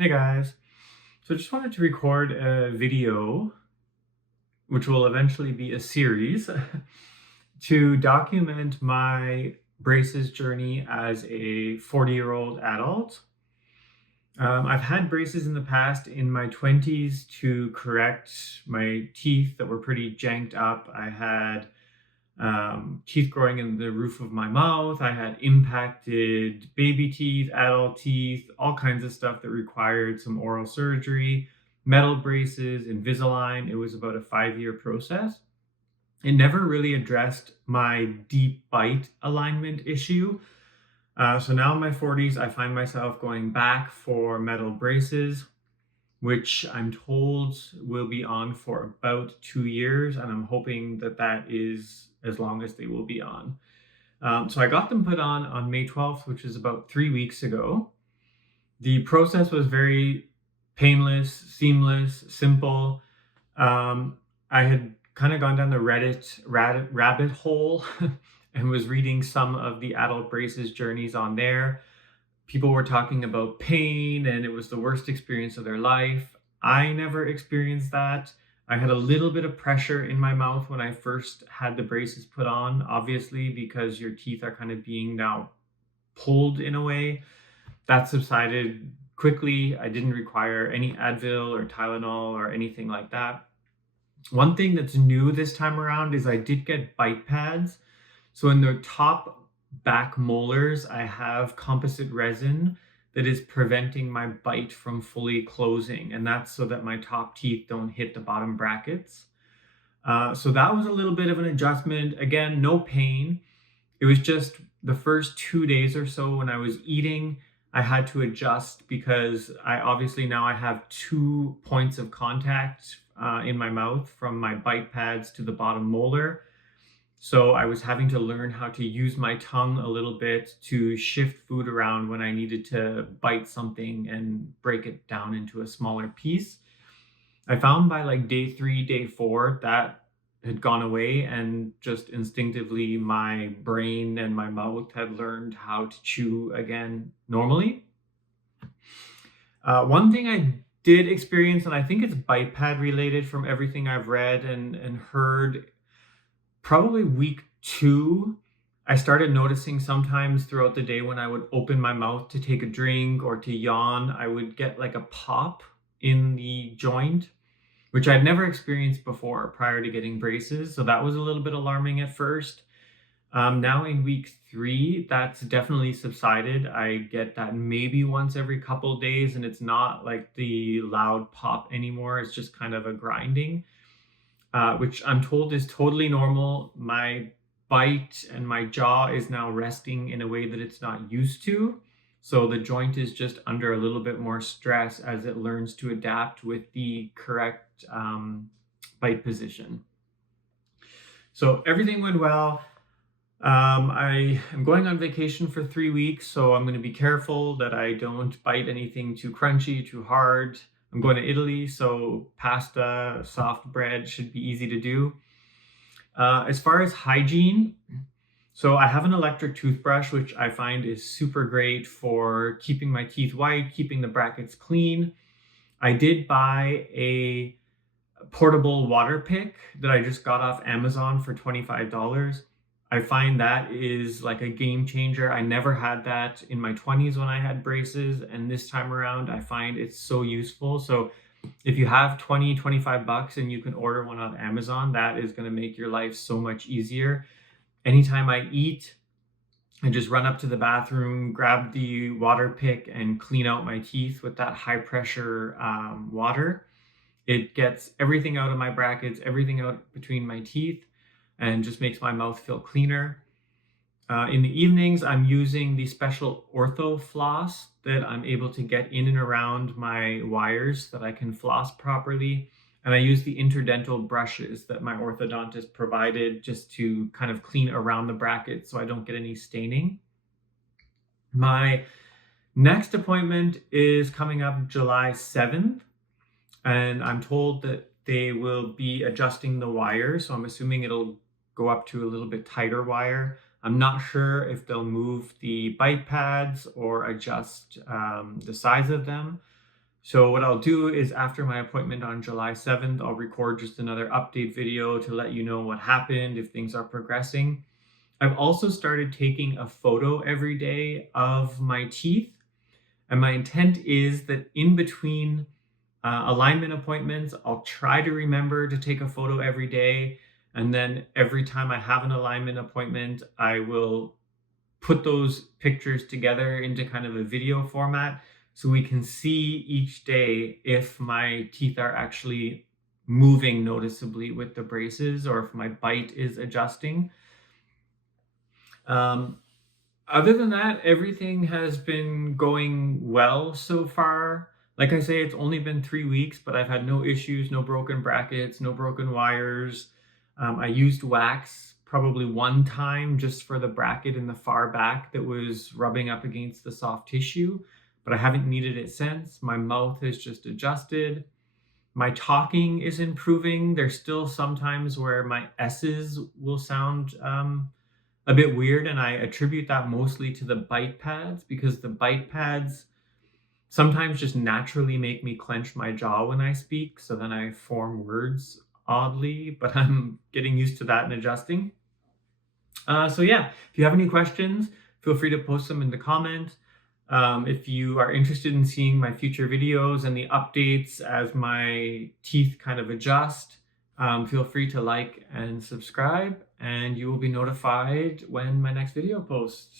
Hey guys. So I just wanted to record a video, which will eventually be a series, to document my braces journey as a 40-year-old adult. I've had braces in the past in my 20s to correct my teeth that were pretty janked up. I had teeth growing in the roof of my mouth. I had impacted baby teeth, adult teeth, all kinds of stuff that required some oral surgery, metal braces, Invisalign. It was about a 5-year process. It never really addressed my deep bite alignment issue. So now in my 40s, I find myself going back for metal braces, which I'm told will be on for about 2 years, and I'm hoping that that is as long as they will be on. So I got them put on May 12th, which is about 3 weeks ago. The process was very painless, seamless, simple. I had kind of gone down the Reddit rabbit hole and was reading some of the adult braces journeys on there. People were talking about pain and it was the worst experience of their life. I never experienced that. I had a little bit of pressure in my mouth when I first had the braces put on, obviously, because your teeth are kind of being now pulled in a way. That subsided quickly. I didn't require any Advil or Tylenol or anything like that. One thing that's new this time around is I did get bite pads. So in the top back molars, I have composite resin that is preventing my bite from fully closing. And that's so that my top teeth don't hit the bottom brackets. So that was a little bit of an adjustment. Again, no pain. It was just the first 2 days or so when I was eating, I had to adjust because I obviously now I have 2 points of contact in my mouth from my bite pads to the bottom molar. So I was having to learn how to use my tongue a little bit to shift food around when I needed to bite something and break it down into a smaller piece. I found by like day 3, day 4, that had gone away, and just instinctively my brain and my mouth had learned how to chew again normally. One thing I did experience, and I think it's bite pad related from everything I've read and heard, probably week 2, I started noticing sometimes throughout the day when I would open my mouth to take a drink or to yawn, I would get like a pop in the joint, which I'd never experienced before prior to getting braces. So that was a little bit alarming at first. Now in week 3, that's definitely subsided. I get that maybe once every couple of days, and it's not like the loud pop anymore. It's just kind of a grinding, which I'm told is totally normal. My bite and my jaw is now resting in a way that it's not used to. So the joint is just under a little bit more stress as it learns to adapt with the correct bite position. So everything went well. I am going on vacation for 3 weeks, so I'm going to be careful that I don't bite anything too crunchy, too hard. I'm going to Italy, so pasta, soft bread should be easy to do. As far as hygiene, so I have an electric toothbrush, which I find is super great for keeping my teeth white, keeping the brackets clean. I did buy a portable water pick that I just got off Amazon for $25. I find that is like a game changer. I never had that in my 20s when I had braces, and this time around I find it's so useful. So if you have 20, 25 bucks and you can order one on Amazon, that is going to make your life so much easier. Anytime I eat, I just run up to the bathroom, grab the water pick, and clean out my teeth with that high pressure water. It gets everything out of my brackets, everything out between my teeth, and just makes my mouth feel cleaner. In the evenings, I'm using the special ortho floss that I'm able to get in and around my wires so that I can floss properly. And I use the interdental brushes that my orthodontist provided just to kind of clean around the brackets so I don't get any staining. My next appointment is coming up July 7th, and I'm told that they will be adjusting the wire. So I'm assuming it'll go up to a little bit tighter wire. I'm not sure if they'll move the bite pads or adjust the size of them. So what I'll do is after my appointment on July 7th, I'll record just another update video to let you know what happened, if things are progressing. I've also started taking a photo every day of my teeth. And my intent is that in between alignment appointments, I'll try to remember to take a photo every day. And then every time I have an alignment appointment, I will put those pictures together into kind of a video format so we can see each day if my teeth are actually moving noticeably with the braces or if my bite is adjusting. Other than that, everything has been going well so far. Like I say, it's only been 3 weeks, but I've had no issues, no broken brackets, no broken wires. I used wax probably one time just for the bracket in the far back that was rubbing up against the soft tissue, but I haven't needed it since. My mouth has just adjusted. My talking is improving. There's still sometimes where my S's will sound a bit weird, and I attribute that mostly to the bite pads because the bite pads sometimes just naturally make me clench my jaw when I speak, so then I form words oddly, but I'm getting used to that and adjusting. So yeah, if you have any questions, feel free to post them in the comment. If you are interested in seeing my future videos and the updates as my teeth kind of adjust, feel free to like and subscribe, and you will be notified when my next video posts.